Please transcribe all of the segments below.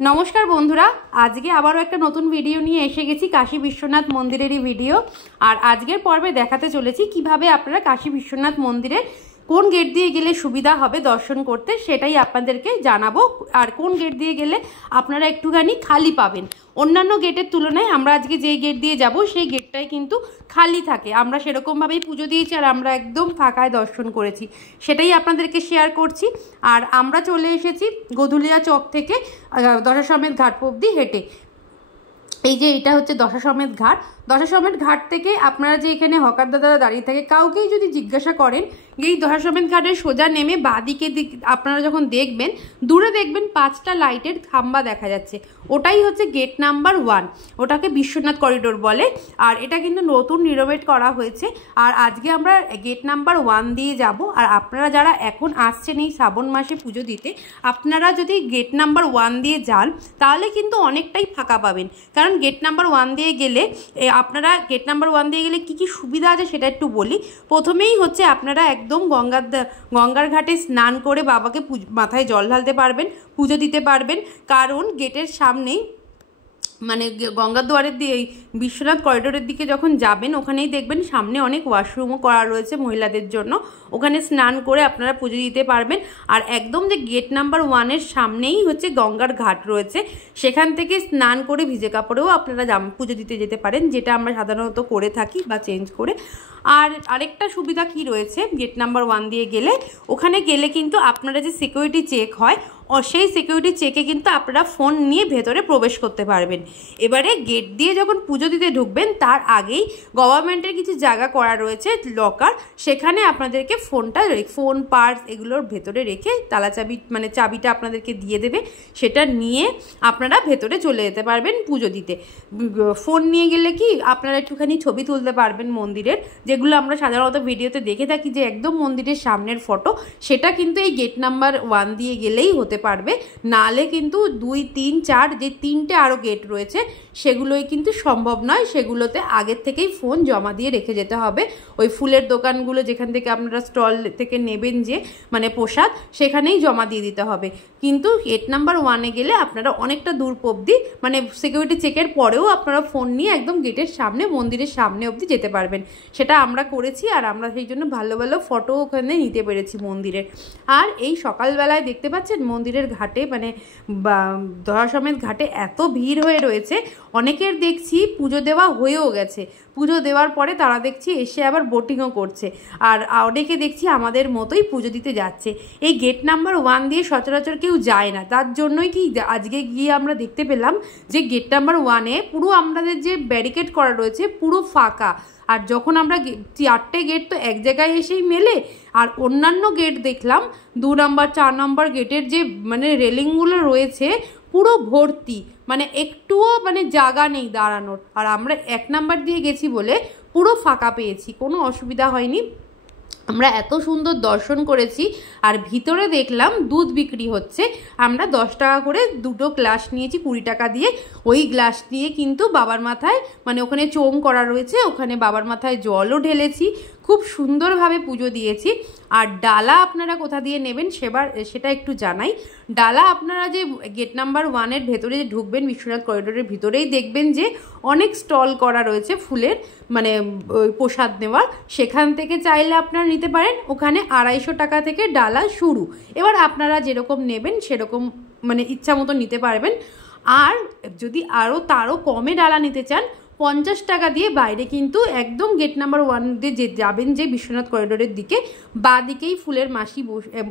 নমস্কার বন্ধুরা, আজকে আবারও একটা নতুন ভিডিও নিয়ে এসে গেছি, কাশী বিশ্বনাথ মন্দিরেরই ভিডিও। আর আজকের পর্বে দেখাতে চলেছি কিভাবে আপনারা কাশী বিশ্বনাথ মন্দিরে কোন গেট দিয়ে গেলে সুবিধা হবে দর্শন করতে, সেটাই আপনাদেরকে জানাবো। আর কোন গেট দিয়ে গেলে আপনারা একটুখানি খালি পাবেন। অন্যান্য গেটের তুলনায় আমরা আজকে যেই গেট দিয়ে যাব সেই গেটটাই কিন্তু খালি থাকে। আমরা সেরকমভাবেই পুজো দিয়েছি আর আমরা একদম ফাঁকায় দর্শন করেছি, সেটাই আপনাদেরকে শেয়ার করছি। আর আমরা চলে এসেছি গধুলিয়া চক থেকে দশাশ্বমেধ ঘাট অবধি হেঁটে। এই যে এটা হচ্ছে দশাশ্বমেধ ঘাট। দশাশ্বমেধ ঘাট থেকে আপনারা যে এখানে হকার দাদারা দাঁড়িয়ে থাকে, কাউকেই যদি জিজ্ঞাসা করেন এই দশাশ্বমেধ ঘাটের সোজা নেমে বাঁদিকে আপনারা যখন দেখবেন, দূরে দেখবেন 5টা লাইটের খাম্বা দেখা যাচ্ছে, ওটাই হচ্ছে গেট নাম্বার 1। ওটাকে বিশ্বনাথ করিডোর বলে। আর এটা কিন্তু নতুন রিনোভেট করা হয়েছে। আর আজকে আমরা গেট নাম্বার 1 দিয়ে যাব। আর আপনারা যারা এখন আসছেন এই শ্রাবণ মাসে পুজো দিতে, আপনারা যদি গেট নাম্বার 1 দিয়ে যান তাহলে কিন্তু অনেকটাই ফাঁকা পাবেন। কারণ গেট নাম্বার 1 দিয়ে গেলে আপনারা গেট নাম্বার 1 দিয়ে গেলে কী কী সুবিধা আছে সেটা একটু বলি। প্রথমেই হচ্ছে আপনারা একদম গঙ্গার ঘাটে স্নান করে বাবাকে মাথায় জল ঢালতে পারবেন, পুজো দিতে পারবেন। কারণ গেটের সামনেই মানে গঙ্গার দুয়ারের দিয়ে বিশ্বনাথ করিডোরের দিকে যখন যাবেন, ওখানেই দেখবেন সামনে অনেক ওয়াশরুমও করা রয়েছে মহিলাদের জন্য। ওখানে স্নান করে আপনারা পুজো দিতে পারবেন। আর একদম যে গেট নাম্বার 1-এর সামনেই হচ্ছে গঙ্গার ঘাট রয়েছে, সেখান থেকে স্নান করে ভিজে কাপড়েও আপনারা পুজো দিতে যেতে পারেন, যেটা আমরা সাধারণত করে থাকি বা চেঞ্জ করে। আর আরেকটা সুবিধা কি রয়েছে, গেট নাম্বার 1 দিয়ে গেলে ওখানে গেলে কিন্তু আপনারা যে সিকিউরিটি চেক হয়, সেই সিকিউরিটি চেকে কিন্তু আপনারা ফোন নিয়ে ভেতরে প্রবেশ করতে পারবেন। এবারে গেট দিয়ে যখন পুজো দিতে ঢুকবেন তার আগেই গভর্নমেন্টের কিছু জায়গা করা রয়েছে লকার, সেখানে আপনাদেরকে ফোন পার্স এগুলোর ভেতরে রেখে তালা চাবি মানে চাবিটা আপনাদেরকে দিয়ে দেবে, সেটা নিয়ে আপনারা ভেতরে চলে যেতে পারবেন পুজো দিতে। ফোন নিয়ে গেলে কি আপনারা একটুখানি ছবি তুলতে পারবেন মন্দিরের, যেগুলো আমরা সাধারণত ভিডিওতে দেখে থাকি যে একদম মন্দিরের সামনের ফটো, সেটা কিন্তু এই গেট নাম্বার 1 দিয়ে গেলেই হতে পারবে। নালে কিন্তু 2, 3, 4 যে 3টে আরও গেট রয়েছে সেগুলোই কিন্তু সম্ভব নয়। সেগুলোতে আগের থেকেই ফোন জমা দিয়ে রেখে যেতে হবে। ওই ফুলের দোকানগুলো যেখান থেকে আপনারা স্টল থেকে নেবেন যে মানে প্রসাদ, সেখানেই জমা দিয়ে দিতে হবে। কিন্তু গেট নাম্বার 1-এ গেলে আপনারা অনেকটা দূর অবধি মানে সিকিউরিটি চেকের পরেও আপনারা ফোন নিয়ে একদম গেটের সামনে মন্দিরের সামনে অবধি যেতে পারবেন। সেটা আমরা করেছি আর আমরা সেই জন্য ভালো ভালো ফটো ওখানে নিতে পেরেছি মন্দিরের। আর এই সকালবেলায় দেখতে পাচ্ছেন মন্দিরের ঘাটে মানে দশাশ্বমেধ ঘাটে এত ভিড় হয়ে রয়েছে, অনেকের দেখছি পুজো দেওয়া হয়েও গেছে। পুজো দেওয়ার পরে তারা দেখছি এসে আবার বোটিংও করছে। আর অনেকে দেখছি আমাদের মতোই পুজো দিতে যাচ্ছে। এই গেট নাম্বার 1 দিয়ে সচরাচর কেউ যায় না, তার জন্যই কি আজকে গিয়ে আমরা দেখতে পেলাম যে গেট নাম্বার 1-এ পুরো আমাদের যে ব্যারিকেড করা রয়েছে পুরো ফাঁকা। আর যখন আমরা 4টে গেট তো এক জায়গায় এসেই মেলে, আর অন্যান্য গেট দেখলাম 2 নম্বর 4 নম্বর গেটের যে মানে রেলিংগুলো রয়েছে পুরো ভর্তি, মানে একটুও মানে জায়গা নেই দাঁড়ানোর। আর আমরা 1 নাম্বার দিয়ে গেছি বলে পুরো ফাঁকা পেয়েছি, কোনো অসুবিধা হয়নি। আমরা এত সুন্দর দর্শন করেছি। আর ভিতরে দেখলাম দুধ বিক্রি হচ্ছে। আমরা 10 টাকা করে 2টো গ্লাস নিয়েছি 20 টাকা দিয়ে। ওই গ্লাস দিয়ে কিন্তু বাবার মাথায় মানে ওখানে চোং করা রয়েছে, ওখানে বাবার মাথায় জলও ঢেলেছি, খুব সুন্দরভাবে পুজো দিয়েছি। আর ডালা আপনারা কোথা দিয়ে নেবেন সেটা একটু জানাই। ডালা আপনারা যে গেট নাম্বার 1-এর ভেতরে যে ঢুকবেন বিশ্বনাথ করিডোরের ভিতরেই দেখবেন যে অনেক স্টল করা রয়েছে ফুলের মানে প্রসাদ নেওয়ার, সেখান থেকে চাইলে আপনারা নিতে পারেন। ওখানে 250 টাকা থেকে ডালা শুরু। এবার আপনারা যেরকম নেবেন সেরকম মানে ইচ্ছা মতো নিতে পারবেন। আর যদি তারও কমে ডালা নিতে চান 50 টাকা দিয়ে বাইরে কিন্তু একদম গেট নাম্বার 1 দিয়ে যে যাবেন যে বিশ্বনাথ করিডোরের দিকে, বাঁদিকেই ফুলের মাসি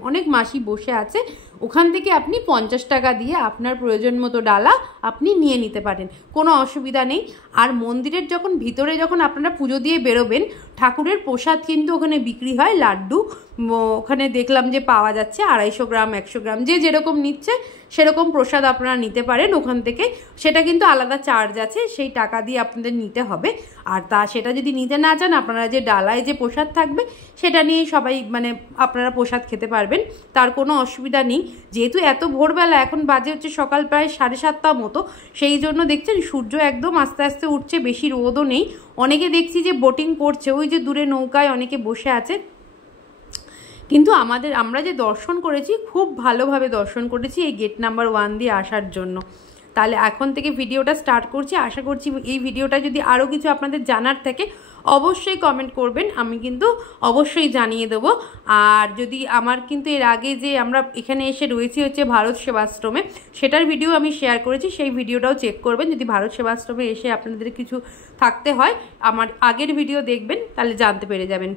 অনেক মাসি বসে আছে, ওখান থেকে আপনি 50 টাকা দিয়ে আপনার প্রয়োজন মতো ডালা আপনি নিয়ে নিতে পারেন, কোনো অসুবিধা নেই। আর মন্দিরের যখন ভিতরে যখন আপনারা পুজো দিয়ে বেরোবেন, ঠাকুরের প্রসাদ কিন্তু ওখানে বিক্রি হয়, লাড্ডু ওখানে দেখলাম যে পাওয়া যাচ্ছে 250 গ্রাম 100 গ্রাম, যে যেরকম নিচ্ছে সেরকম প্রসাদ আপনারা নিতে পারেন ওখান থেকে। সেটা কিন্তু আলাদা চার্জ আছে, সেই টাকা দিয়ে আপনাদের নিতে হবে। আর সেটা যদি নিতে না চান, আপনারা যে ডালায় যে প্রসাদ থাকবে সেটা নিয়েই সবাই মানে আপনারা প্রসাদ খেতে পারবেন, তার কোনো অসুবিধা নেই। যেহেতু এত ভোরবেলা, এখন বাজে হচ্ছে সকাল প্রায় 7:30 মতো, সেই জন্য দেখছেন সূর্য একদম আস্তে আস্তে উঠছে, বেশি রোদও নেই। অনেকে দেখছি যে বোটিং করছে, ওই যে দূরে নৌকায় অনেকে বসে আছে। কিন্তু আমরা যে দর্শন করেছি খুব ভালোভাবে দর্শন করেছি এই গেট নাম্বার 1 দিয়ে আসার জন্য। তাহলে এখন থেকে ভিডিওটা স্টার্ট করছি। আশা করছি এই ভিডিওটা যদি আরও কিছু আপনাদের জানার থাকে অবশ্যই কমেন্ট করবেন, আমি কিন্তু অবশ্যই জানিয়ে দেবো। আর যদি আমার কিন্তু এর আগে যে আমরা এখানে এসে রয়েছি হচ্ছে ভারত সেবাশ্রমে, সেটার ভিডিও আমি শেয়ার করেছি, সেই ভিডিওটাও চেক করবেন। যদি ভারত সেবাশ্রমে এসে আপনাদের কিছু থাকতে হয় আমার আগের ভিডিও দেখবেন, তাহলে জানতে পেরে যাবেন।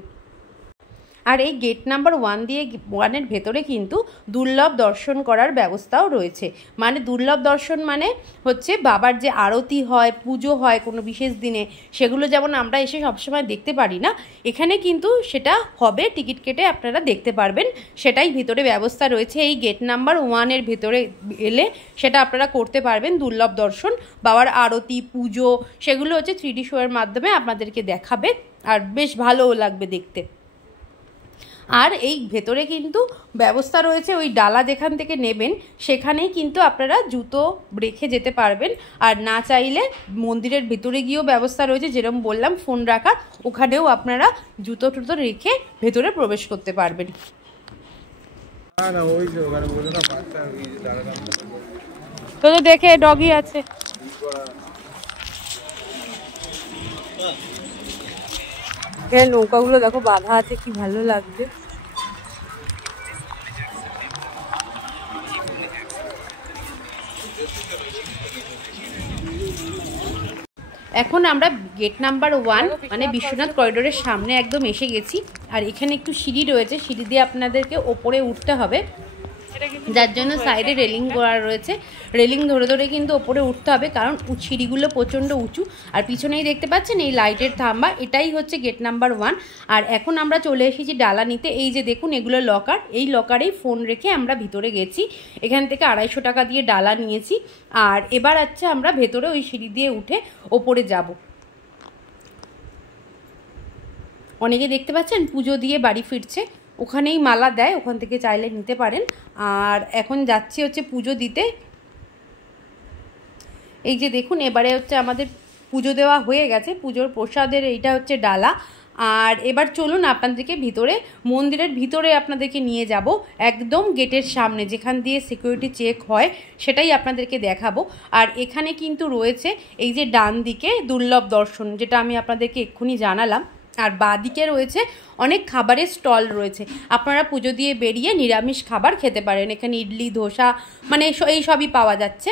আর এই গেট নাম্বার 1 ভেতরে কিন্তু দুর্লভ দর্শন করার ব্যবস্থাও রয়েছে। মানে দুর্লভ দর্শন মানে হচ্ছে বাবার যে আরতি হয়, পুজো হয় কোনো বিশেষ দিনে, সেগুলো যেমন আমরা এসে সবসময় দেখতে পারি না, এখানে কিন্তু সেটা হবে, টিকিট কেটে আপনারা দেখতে পারবেন। সেটাই ভিতরে ব্যবস্থা রয়েছে। এই গেট নাম্বার 1 ভেতরে এলে সেটা আপনারা করতে পারবেন, দুর্লভ দর্শন, বাবার আরতি, পুজো, সেগুলো হচ্ছে 3D শোয়ের মাধ্যমে আপনাদেরকে দেখাবে, আর বেশ ভালোও লাগবে দেখতে। আর এই ভেতরে কিন্তু ব্যবস্থা রয়েছে, ওই ডালা যেখান থেকে নেবেন সেখানেই কিন্তু আপনারা জুতো রেখে যেতে পারবেন। আর না চাইলে মন্দিরের ভেতরে গিয়েও ব্যবস্থা রয়েছে, যেরকম বললাম ফোন রাখার, ওখানেও আপনারা জুতো টুতো রেখে ভেতরে প্রবেশ করতে পারবেন। তো দেখে ডগি আছে। নৌকাগুলো দেখো বাঁধা আছে, কি ভালো লাগছে। এখন আমরা গেট নাম্বার 1 মানে বিশ্বনাথ করিডোরের সামনে একদম এসে গেছি। আর এখানে একটু সিঁড়ি রয়েছে, সিঁড়ি দিয়ে আপনাদেরকে ওপরে উঠতে হবে, যার জন্য সাইডে রেলিং করা রয়েছে। রেলিং ধরে ধরে কিন্তু ওপরে উঠতে হবে, কারণ সিঁড়িগুলো প্রচণ্ড উঁচু। আর পিছনেই দেখতে পাচ্ছেন এই লাইটের থাম্বা, এটাই হচ্ছে গেট নাম্বার 1। আর এখন আমরা চলে এসেছি ডালা নিতে। এই যে দেখুন এগুলো লকার, এই লকারেই ফোন রেখে আমরা ভিতরে গেছি। এখান থেকে 250 টাকা দিয়ে ডালা নিয়েছি। আর এবার হচ্ছে আমরা ভেতরে ওই সিঁড়ি দিয়ে উঠে ওপরে যাব। অনেকে দেখতে পাচ্ছেন পুজো দিয়ে বাড়ি ফিরছে, ওখানেই মালা দেয়, ওখান থেকে চাইলে নিতে পারেন। আর এখন যাচ্ছি হচ্ছে পুজো দিতে। এই যে দেখুন এবারে হচ্ছে আমাদের পুজো দেওয়া হয়ে গেছে, পুজোর প্রসাদের এইটা হচ্ছে ডালা। আর এবার চলুন আপনাদেরকে ভিতরে, মন্দিরের ভিতরে আপনাদেরকে নিয়ে যাব, একদম গেটের সামনে যেখান দিয়ে সিকিউরিটি চেক হয় সেটাই আপনাদেরকে দেখাবো। আর এখানে কিন্তু রয়েছে এই যে ডান দিকে দুর্লভ দর্শন, যেটা আমি আপনাদেরকে এক্ষুনি জানালাম। আর বাঁদিকে রয়েছে অনেক খাবারের স্টল রয়েছে, আপনারা পুজো দিয়ে বেরিয়ে নিরামিষ খাবার খেতে পারেন। এখানে ইডলি, ধোসা, মানে এই সবই পাওয়া যাচ্ছে।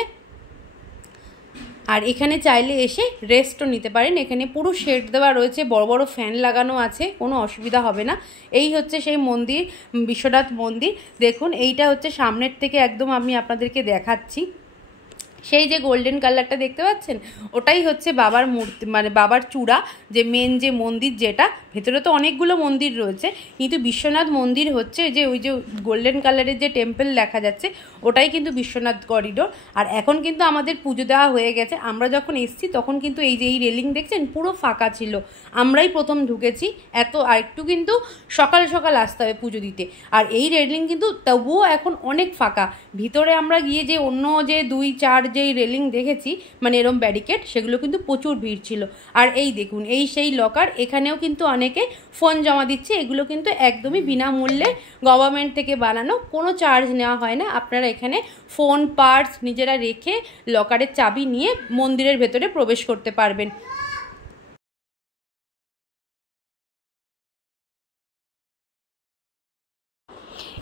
আর এখানে চাইলে এসে রেস্টও নিতে পারেন। এখানে পুরো শেড দেওয়া রয়েছে, বড় বড় ফ্যান লাগানো আছে, কোনো অসুবিধা হবে না। এই হচ্ছে সেই মন্দির, বিশ্বনাথ মন্দির। দেখুন এইটা হচ্ছে সামনের থেকে একদম আমি আপনাদেরকে দেখাচ্ছি। সেই যে গোল্ডেন কালারটা দেখতে পাচ্ছেন, ওটাই হচ্ছে বাবার মূর্তি, মানে বাবার চূড়া, যে মেন যে মন্দির, যেটা ভেতরে তো অনেকগুলো মন্দির রয়েছে, কিন্তু বিশ্বনাথ মন্দির হচ্ছে যে ওই যে গোল্ডেন কালারের যে টেম্পল দেখা যাচ্ছে, ওটাই কিন্তু বিশ্বনাথ করিডোর। আর এখন কিন্তু আমাদের পুজো দেওয়া হয়ে গেছে। আমরা যখন এসেছি তখন কিন্তু এই যে এই রেলিং দেখছেন পুরো ফাঁকা ছিল, আমরাই প্রথম ঢুকেছি। আর একটু কিন্তু সকাল সকাল আসতে হবে পুজো দিতে। আর এই রেলিং কিন্তু তবুও এখন অনেক ফাঁকা। ভিতরে আমরা গিয়ে যে অন্য যে 2-4 যেই রেলিং দেখেছি, মানে এরম ব্যারিকেড, সেগুলো কিন্তু প্রচুর ভিড় ছিল। আর এই দেখুন এই সেই লকার, এখানেও কিন্তু অনেকে ফোন জমা দিচ্ছে। এগুলো কিন্তু একদমই বিনামূল্যে গভর্নমেন্ট থেকে বানানো, কোনো চার্জ নেওয়া হয় না। আপনারা এখানে ফোন, পার্স নিজেরা রেখে লকারের চাবি নিয়ে মন্দিরের ভেতরে প্রবেশ করতে পারবেন।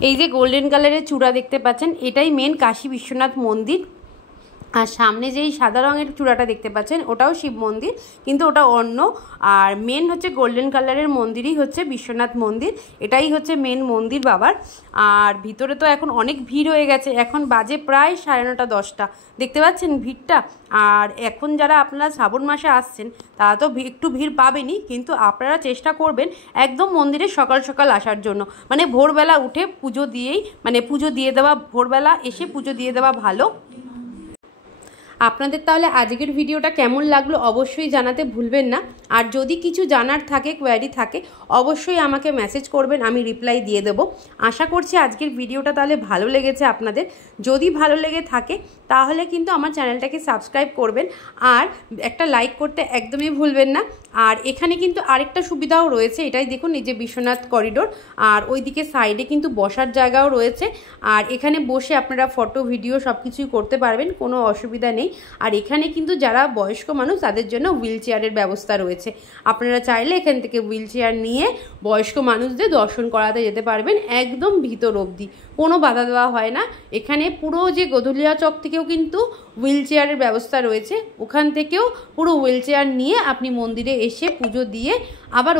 এই যে গোল্ডেন কালারের চূড়া দেখতে পাচ্ছেন, এটাই মেন কাশী বিশ্বনাথ মন্দির। আর সামনে যেই সাদা রঙের চূড়াটা দেখতে পাচ্ছেন ওটাও শিব মন্দির, কিন্তু ওটা অন্য। আর মেন হচ্ছে গোল্ডেন কালারের মন্দিরই হচ্ছে বিশ্বনাথ মন্দির, এটাই হচ্ছে মেন মন্দির বাবার। আর ভিতরে তো এখন অনেক ভিড় হয়ে গেছে, এখন বাজে প্রায় 9:30-10টা, দেখতে পাচ্ছেন ভিড়টা। আর এখন যারা আপনারা শ্রাবণ মাসে আসছেন তারা তো একটু ভিড় পাবেনই, কিন্তু আপনারা চেষ্টা করবেন একদম মন্দিরে সকাল সকাল আসার জন্য, মানে ভোরবেলা উঠে পুজো দিয়েই, মানে পুজো দিয়ে দেওয়া, ভোরবেলা এসে পুজো দিয়ে দেওয়া ভালো। আপনাদের তাহলে আজকের ভিডিওটা কেমন লাগলো অবশ্যই জানাতে ভুলবেন না। আর যদি কিছু জানার থাকে, কোয়ারি থাকে, অবশ্যই আমাকে মেসেজ করবেন, আমি রিপ্লাই দিয়ে দেবো। আশা করছি আজকের ভিডিওটা তাহলে ভালো লেগেছে আপনাদের। যদি ভালো লেগে থাকে তাহলে কিন্তু আমার চ্যানেলটাকে সাবস্ক্রাইব করবেন আর একটা লাইক করতে একদমই ভুলবেন না। আর এখানে কিন্তু আরেকটা সুবিধাও রয়েছে, এটাই দেখুন, এই যে বিশ্বনাথ করিডোর, আর ওইদিকে সাইডে কিন্তু বসার জায়গাও রয়েছে। আর এখানে বসে আপনারা ফটো ভিডিও সব কিছুই করতে পারবেন, কোনো অসুবিধা নেই। আর এখানে কিন্তু যারা বয়স্ক মানুষ তাদের জন্য হুইল চেয়ারের ব্যবস্থা রয়েছে। আপনারা চাইলে এখান থেকে হুইল চেয়ার নিয়ে বয়স্ক মানুষদের দর্শন করাতে যেতে পারবেন, একদম ভিতর অবধি কোনো বাধা দেওয়া হয় না। এখানে পুরো যে গধুলিয়া চক থেকেও কিন্তু হুইল চেয়ারের ব্যবস্থা রয়েছে, ওখান থেকেও পুরো হুইল চেয়ার নিয়ে আপনি মন্দিরে এসে পুজো দিয়ে আবার